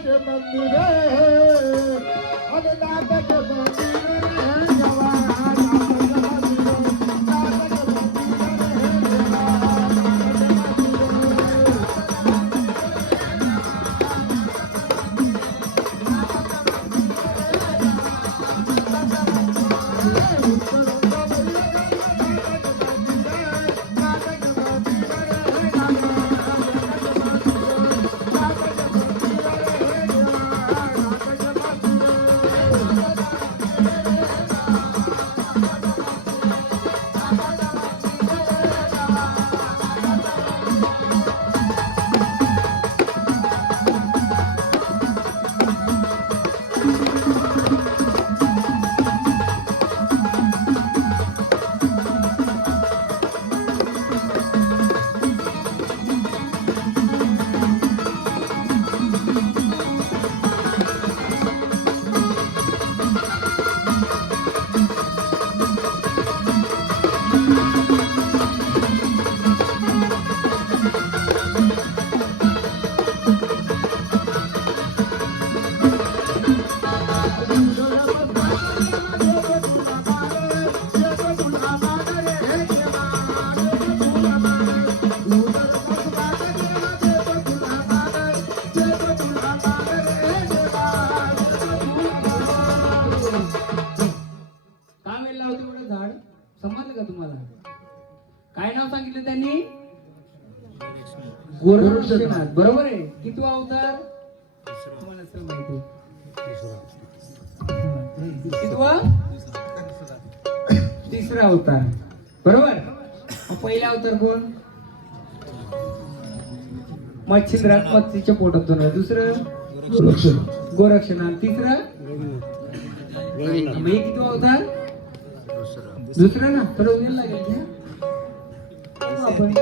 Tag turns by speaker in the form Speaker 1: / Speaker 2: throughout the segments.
Speaker 1: नाथाचे मंदिर अरे नाथाचे मंदिर
Speaker 2: समजलं का तुम्हाला? काय नाव सांगितलं त्यांनी? गोरक्षनाथ. बरोबर आहे. किती अवतार? तुम्हाला असेल माहिती कितवा तिसरा अवतार. बरोबर? पहिला अवतार कोण? मच्छिंद्रात मच्छीच्या पोटात दोन दुसरं? गोरक्षनाथ. तिसरं? मग हे किती अवतार? दुसरं ना थोडं वेळ लागेल. आपण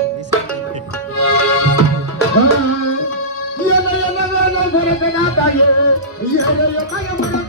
Speaker 2: यांचं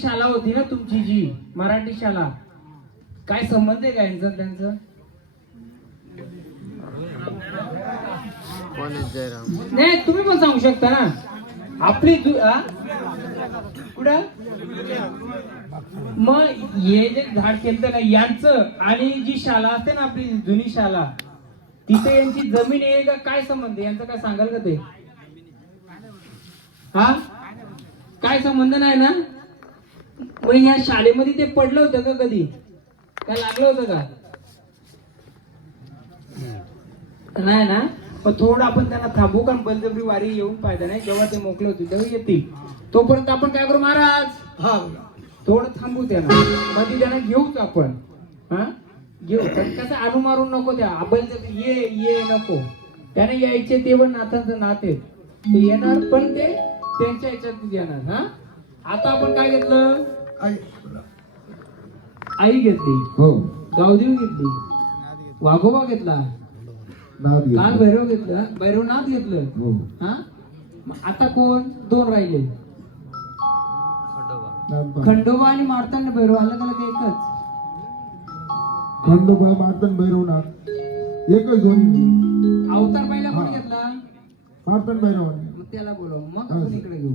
Speaker 2: शाला शाळा होती ना तुमची जी मराठी शाळा. काय संबंध आहे का यांचं त्यांचा? नाही तुम्ही पण सांगू शकता ना. आपली कुठं? मग हे जे झाड केलं ना यांचं आणि जी शाळा असते ना आपली जुनी शाळा तिथे यांची जमीन आहे का काय संबंध आहे? यांचं काय सांगाल का ते? हा? काय संबंध नाही ना? मग या शाळेमध्ये ते पडलं होतं का कधी? काय लागलं होतं का? नाही ना? पण थोडं आपण त्यांना थांबू का? बलजबरी वारी येऊन फायदा नाही. जेव्हा ते मोकळे होते तेव्हा येतील. तोपर्यंत आपण काय करू महाराज?
Speaker 1: हा.
Speaker 2: थोडं थांबू त्यांना. मध्ये त्यांना घेऊच आपण. हा? घेऊ. पण कसं आणू मारून नको त्या. आपण ये ये नको. त्याने यायचे ते पण नाथांचं नाते ते येणार पण ते त्यांच्या याच्यात येणार. हा? आता आपण काय घेतलं?
Speaker 1: आई.
Speaker 2: आई घेतली.
Speaker 1: हो.
Speaker 2: गावदेव घेतली. वाघोबा घेतला.
Speaker 1: नाद.
Speaker 2: काल भैरव घेतलं. भैरवनाथ घेतलं.
Speaker 1: हो.
Speaker 2: हा? मग आता कोण? दोन राहिले. खंडोबा आणि मारतांड भैरव. अलग अलग एकच?
Speaker 1: खंडोबा मार्तन भैरवनाथ. एकच दोन्ही.
Speaker 2: अवतार पहिला कोण घेतला?
Speaker 1: मार्तन भैरवनाथ.
Speaker 2: मग त्याला बोलव. मग आपण इकडे घेऊ?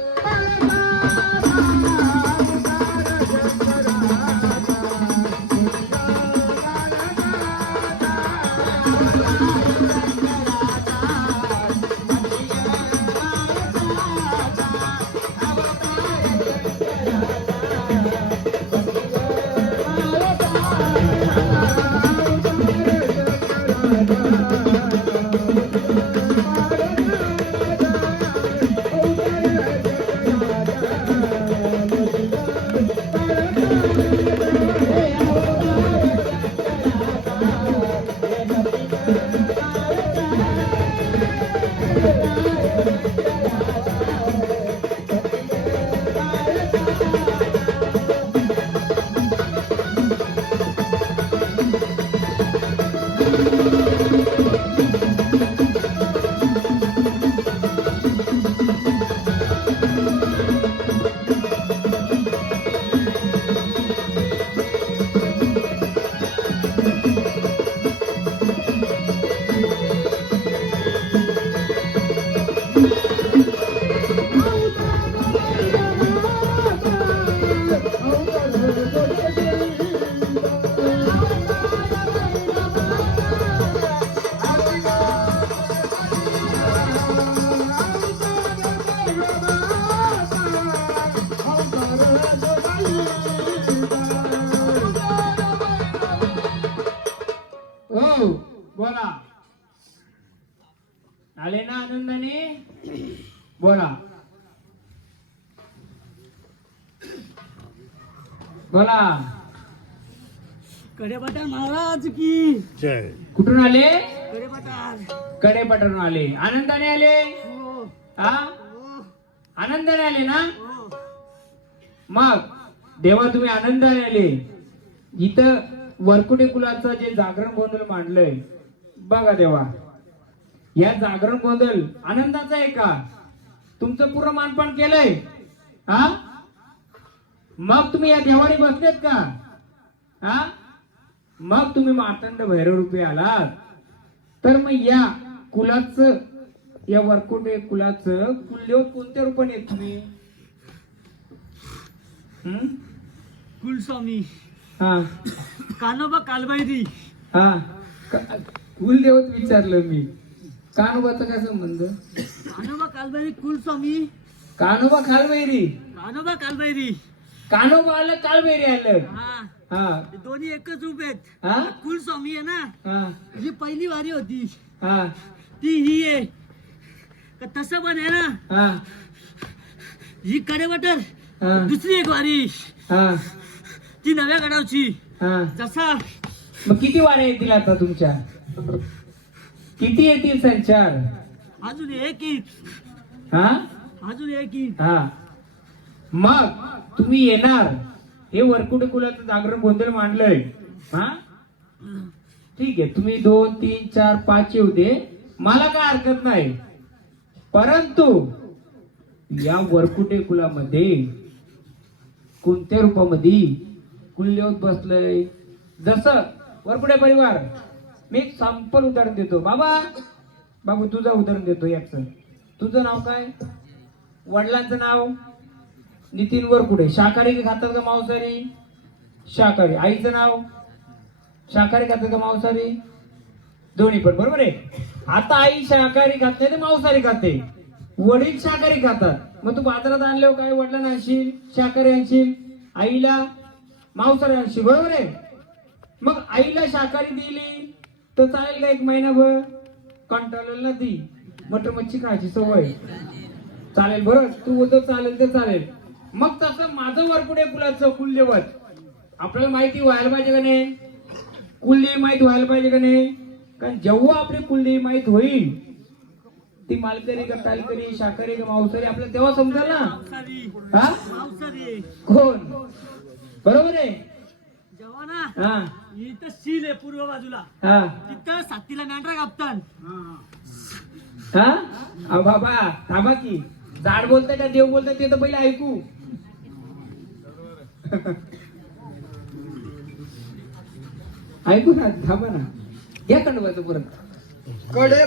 Speaker 2: बोला.
Speaker 3: कडेपठार महाराज की.
Speaker 2: कुठून आले? कडे पटून आले. आनंदाने आले?
Speaker 3: हो.
Speaker 2: हा?
Speaker 3: हो
Speaker 2: आनंदाने आले ना?
Speaker 3: हो.
Speaker 2: मग देवा तुम्ही आनंदाने आले. इथं वरकुटे कुलाचं जे जागरण गोंधळ मांडलंय बघा देवा. या जागरण गोंधळ आनंदाचा आहे का? तुमचं पूर्ण मानपान केलंय? हा? मग तुम्ही या देवाने बसलेत का? हा? मग तुम्ही मातंड भैरव रूपी आलात. तर मग या कुलाचं या वरकुटे कुलाचं कुलदेवत कोणत्या रूपाने आहेत तुम्ही? हम्म?
Speaker 3: कुलस्वामी.
Speaker 2: हा.
Speaker 3: कानोबा कालबाईरी
Speaker 2: हा. क- कुलदेवत विचारलं मी. कानोबाचा काय संबंध?
Speaker 3: कानोबा कालबाईरी कुलस्वामी.
Speaker 2: कानोबा खालबैरी
Speaker 3: कानोबा कालबाईरी
Speaker 2: कानोबा आलं कालबैरी आलं.
Speaker 3: हा.
Speaker 2: हा.
Speaker 3: दोन्ही एकच रूप आहेत.
Speaker 2: हा?
Speaker 3: कुलस्वामी आहे ना?
Speaker 2: हा.
Speaker 3: ही पहिली वारी होती.
Speaker 2: हा.
Speaker 3: ती ही आहे. का तसं पण आहे ना?
Speaker 2: हा.
Speaker 3: ही कडेपठार
Speaker 2: हा.
Speaker 3: दुसरी एक वारी.
Speaker 2: हा.
Speaker 3: ती नव्या गडावची.
Speaker 2: हा.
Speaker 3: जसा
Speaker 2: मग किती वाऱ्या येतील आता तुमच्या? किती येतील संचार?
Speaker 3: अजून एक येईल
Speaker 2: हा?
Speaker 3: अजून एक येईल
Speaker 2: हा. मग तुम्ही येणार. हे वरकुटे कुलाचं जागरण गोंधळ मांडलंय? हा? ठीक आहे तुम्ही दोन तीन चार पाच येऊ दे. मला काय हरकत नाही. परंतु या वरकुटे कुलामध्ये कोणत्या रूपामध्ये कुल्यवत बसलंय? जसं वरकुटे परिवार मी एक संपल उदाहरण देतो. बाबा बाबू तुझं उदाहरण देतो याच. तुझं नाव काय? वडिलांचं नाव? नितीन वरकुडे शाकाहारी खातात का मांसाहारी? शाकाहारी. आईचं नाव? शाकाहारी खातात का मांसाहारी? दोन्ही पण. बरोबर आहे? आता आई शाकाहारी खाते नाही मांसाहारी खाते. वडील शाकाहारी खातात. मग तू बाजारात आणल्यावर काय वडिलांना आणशील? शाकाहारी आणशील? आईला मांसाहारी आणशील. बरोबर आहे? मग आईला शाकाहारी दिली तर चालेल का एक महिनाभर? कंटाळलेलं ना ती मटर मच्छी खायची सवय. चालेल बरं? तू बोलतो चालेल तर चालेल. मग तसं माझं वरकुडे कुलाचं कुलदेवत आपल्याला माहिती व्हायला पाहिजे का नाही? कुलदेवी माहिती व्हायला पाहिजे का नाही? कारण जेव्हा आपली कुलदेवी माहीत होईल ती मालकरी का तालकरी शाकाहारी का मांसाहारी आपल्याला तेव्हा समजेल ना. हा? कोण? बरोबर आहे?
Speaker 3: जेव्हा ना
Speaker 2: हा.
Speaker 3: इथं सील आहे पूर्व बाजूला.
Speaker 2: हा.
Speaker 3: तिथं सातीला मेंढरा कापतात
Speaker 2: हा? अहो बाबा थांबा की. झाड बोलतंय का देव बोलतंय ते तर पहिले ऐकू. ऐकू ना थांबा ना. घ्या खंडोबाचं पुरण.
Speaker 1: कडे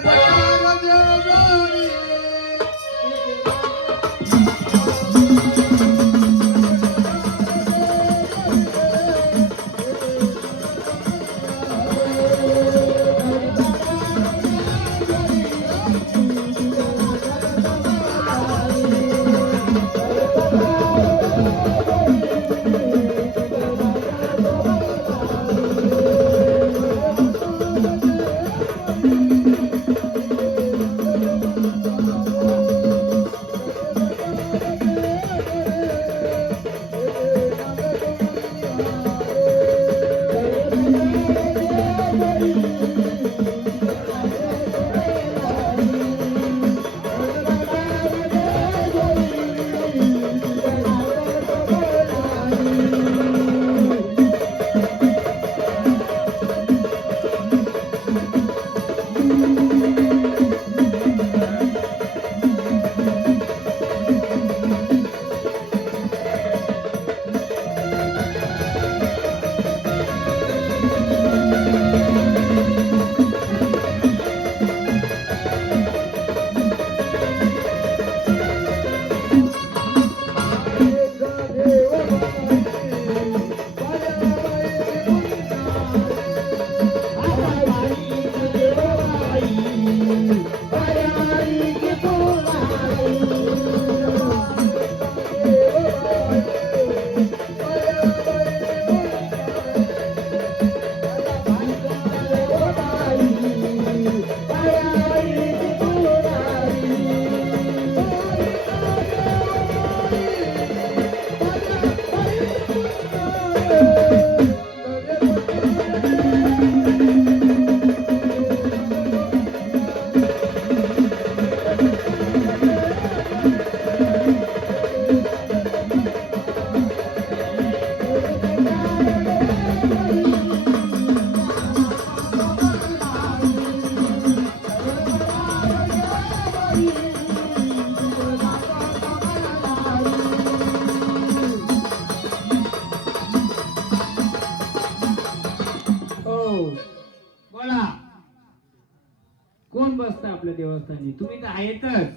Speaker 2: देवस्थानी तुम्ही तर आहेतच.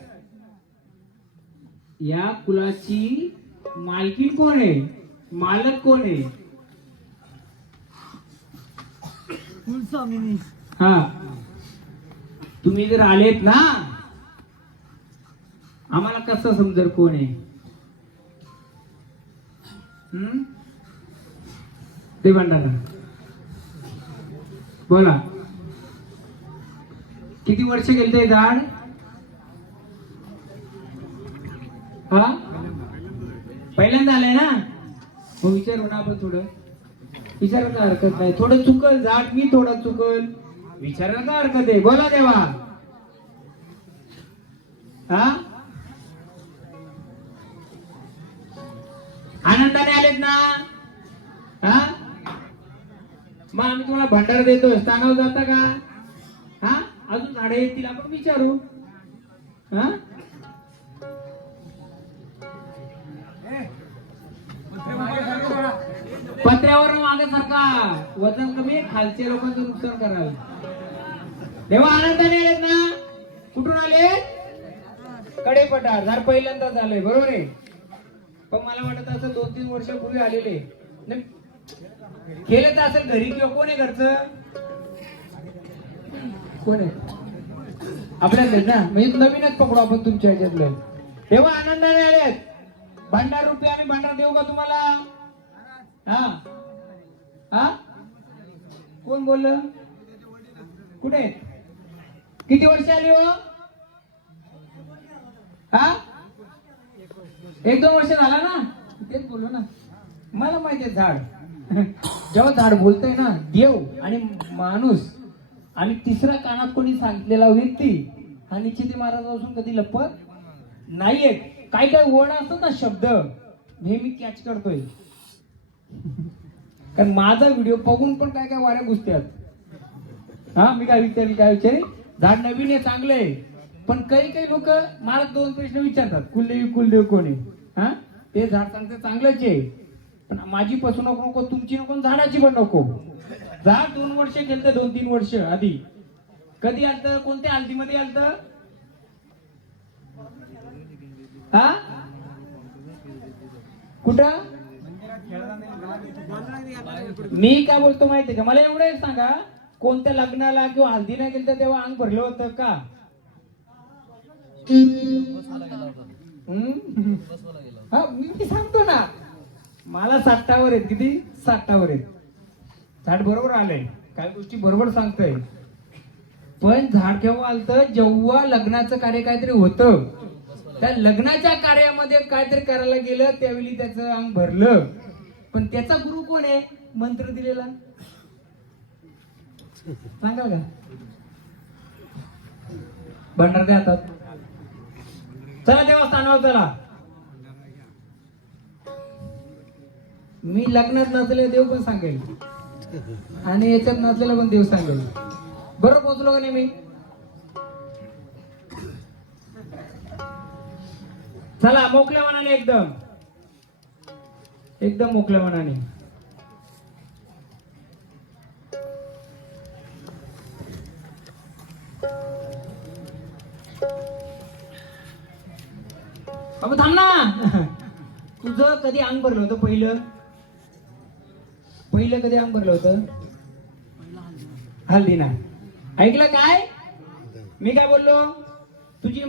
Speaker 2: या कुलाची मालकीन कोण आहे? मालक कोण आहे?
Speaker 3: कुलस्वामिनी.
Speaker 2: हा. तुम्ही जर आलेत ना आम्हाला कसं समजर कोण आहे? हम्म? ते भांडारा बोला. किती वर्ष गेलते झाड? हा? पहिल्यांदा आलंय ना? हो विचारू ना आपण थोडं. विचारायला हरकत नाही. थोडं चुकल झाड मी थोडं चुकल. विचारायला काय हरकत आहे? बोला देवा. हा? आनंदाने आलेत ना? हा? मग आम्ही तुम्हाला भंडार देतोय. स्थानावर जाता का? झाडे येतील आपण विचारू. हा? पत्र्यावर मागे सारखा वजन कमी खालचे लोकांचं नुकसान कराल तेव्हा आनंदाने आलेत ना? कुठून आले? कडे पठार जर पहिल्यांदाच आले बरोबर आहे? पण मला वाटत असं दोन तीन वर्षापूर्वी आलेले. केलं तर असेल घरी किंवा कोण आहे घरचं? कोण आहे? आपल्याकडे ना म्हणजे नवीनच पकडू आपण तुमच्या ह्याच्यातलं. तेव्हा आनंदाने आलेत. भांडार रुपये आणि भांडार देऊ का तुम्हाला? हा. हा? कोण बोललं? कुठे? किती वर्ष आली हो? हा? एक दोन वर्ष झाला ना? तेच बोललो ना. मला माहिती आहे झाड. जेव्हा झाड बोलतय ना देव आणि माणूस आणि तिसरा कानात कोणी सांगितलेला व्यक्ती हा निश्चिती महाराजापासून कधी लपत नाहीये. काय काय वर्ड असतात ना शब्द. हे मी कॅच करतोय. कारण माझा व्हिडिओ बघून पण काय काय वाड्या घुसत्यात. हा मी काय विचारेल काय विचारेल? झाड नवीन आहे चांगलं आहे. पण काही काही लोक मला दोन प्रश्न विचारतात. कुलदेवी कुलदेव कोणी हा? ते झाड सांगते चांगलंच आहे. पण माझी फसवणूक नको तुमची नको झाडाची पण नको. जा दोन वर्ष गेलं दोन तीन वर्ष आधी. कधी आलत? कोणत्या हल्दीमध्ये आलत? हा? कुठं? मी काय बोलतो माहितीये का? मला एवढं सांगा कोणत्या लग्नाला किंवा हल्दीला गेलं तर तेव्हा अंग भरलं होतं का? हा मी मी सांगतो ना. मला साठावर आहेत किती? साठावर आहेत. झाड बरोबर आलंय. काही गोष्टी बरोबर सांगतोय. पण झाड केव्हा आलत? जेव्हा लग्नाचं कार्य काहीतरी होतं. त्या लग्नाच्या कार्यामध्ये काहीतरी करायला गेलं त्यावेळी त्याचं अंग भरलं. पण त्याचा गुरु कोण आहे? मंत्र दिलेला. सांगाल का? भंडार द्या हातात चला देवस्थानावर चला. मी लग्नात नसले देव पण सांगेल. आणि याच्यात नसलेला पण देव सांगेल. बरोबर पोहोचलो का नाही मी? चला मोकल्या मनाने एकदम. एकदम मोकल्या मनाने. अबे थांब ना. तुझं कधी अंग भरलं होतं पहिलं? पहिलं कधी अंग भरलं होतं? हल्दी ना ऐकलं काय? मी काय बोललो? तुझी